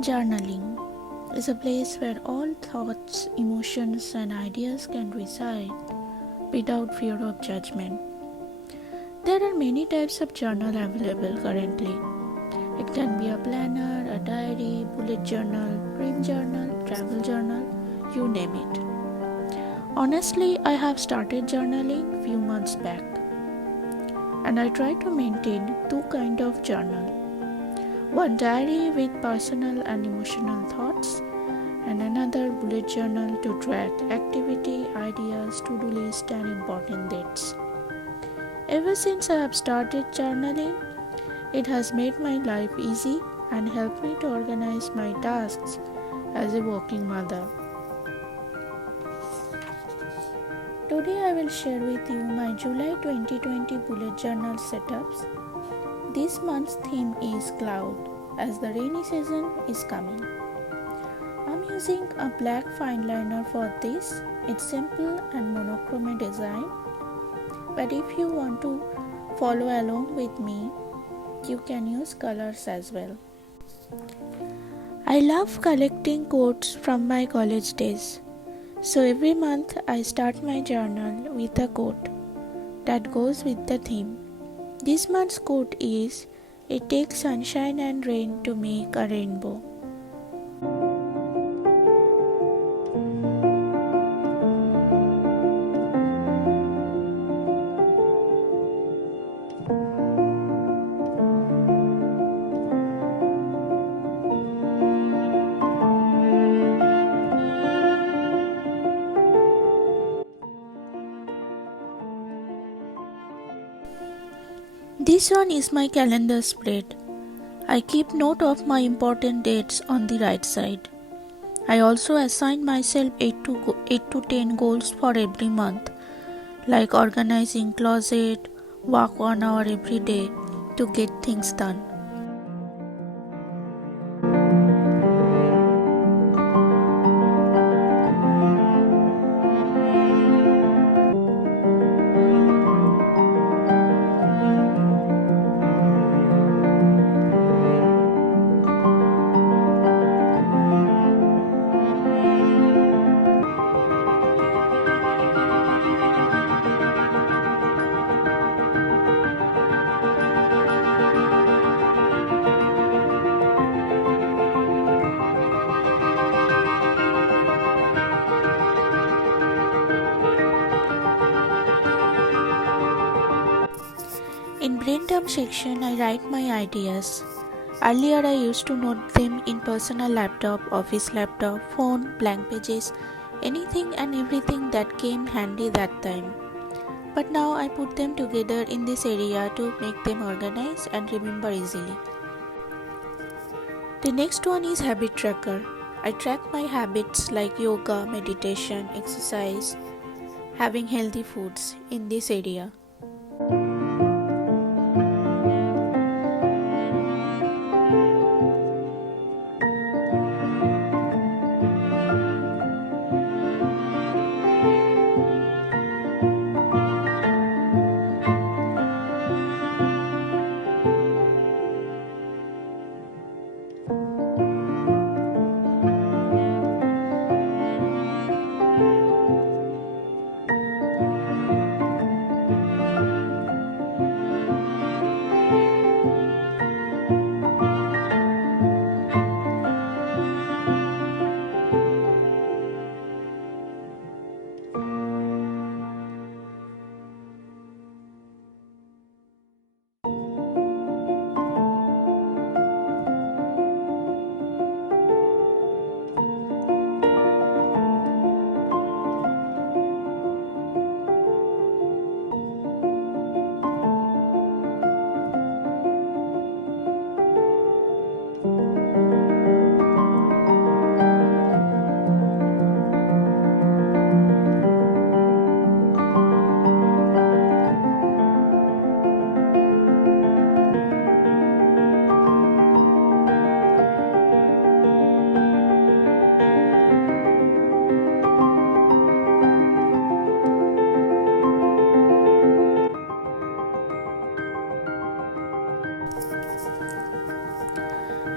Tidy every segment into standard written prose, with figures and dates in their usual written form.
Journaling is a place where all thoughts, emotions, and ideas can reside without fear of judgment. There are many types of journal available currently. It can be a planner, a diary, bullet journal, dream journal, travel journal, you name it. Honestly, I have started journaling few months back, and I try to maintain two kind of journal. One diary with personal and emotional thoughts, and another bullet journal to track activity, ideas, to-do list, and important dates. Ever since I have started journaling, it has made my life easy and helped me to organize my tasks as a working mother. Today I will share with you my July 2020 bullet journal setups. This month's theme is cloud as the rainy season is coming. I'm using a black fine liner for this. It's simple and monochrome design, but if you want to follow along with me, you can use colors as well. I love collecting quotes from my college days. So every month I start my journal with a quote that goes with the theme. This month's quote is, "It takes sunshine and rain to make a rainbow." This one is my calendar spread. I keep note of my important dates on the right side. I also assign myself 8 to 10 goals for every month, like organizing closet, walk 1 hour every day to get things done. In brain section, I write my ideas. Earlier, I used to note them in personal laptop, office laptop, phone, blank pages, anything and everything that came handy that time. But now I put them together in this area to make them organized and remember easily. The next one is habit tracker. I track my habits like yoga, meditation, exercise, having healthy foods in this area.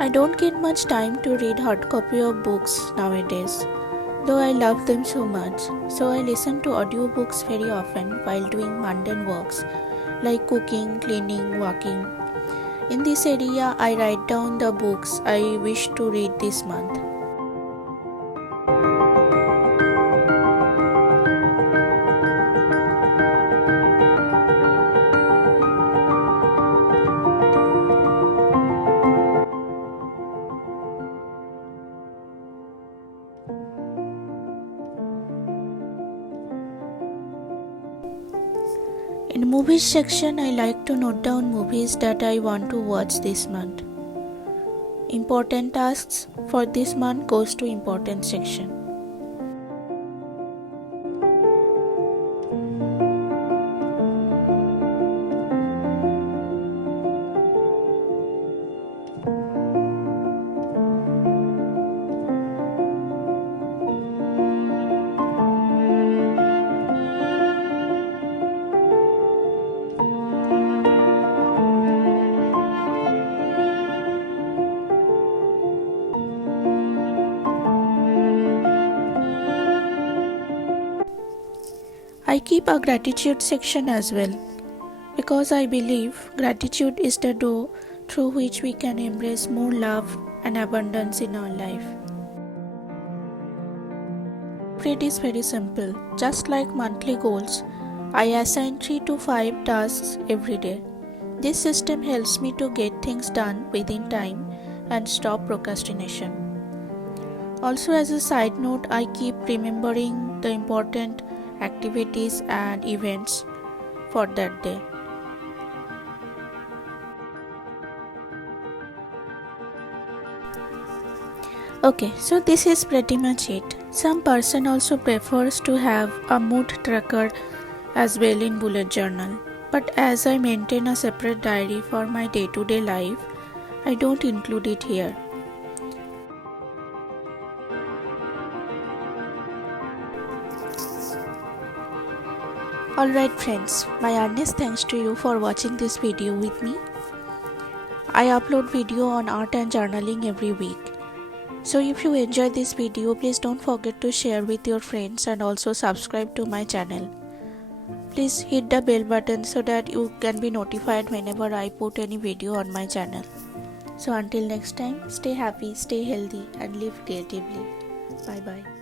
I don't get much time to read hard copy of books nowadays, though I love them so much. So I listen to audiobooks very often while doing mundane works like cooking, cleaning, walking. In this area, I write down the books I wish to read this month. In movies section, I like to note down movies that I want to watch this month. Important tasks for this month goes to important section. I keep a gratitude section as well because I believe gratitude is the door through which we can embrace more love and abundance in our life. It is very simple. Just like monthly goals, I assign 3 to 5 tasks every day. This system helps me to get things done within time and stop procrastination. Also, as a side note, I keep remembering the important activities and events for that day. Okay, so this is pretty much it. Some person also prefers to have a mood tracker as well in bullet journal, but as I maintain a separate diary for my day-to-day life, I don't include it here. Alright friends, my earnest thanks to you for watching this video with me. I upload video on art and journaling every week. So if you enjoyed this video, please don't forget to share with your friends and also subscribe to my channel. Please hit the bell button so that you can be notified whenever I put any video on my channel. So until next time, stay happy, stay healthy and live creatively. Bye bye.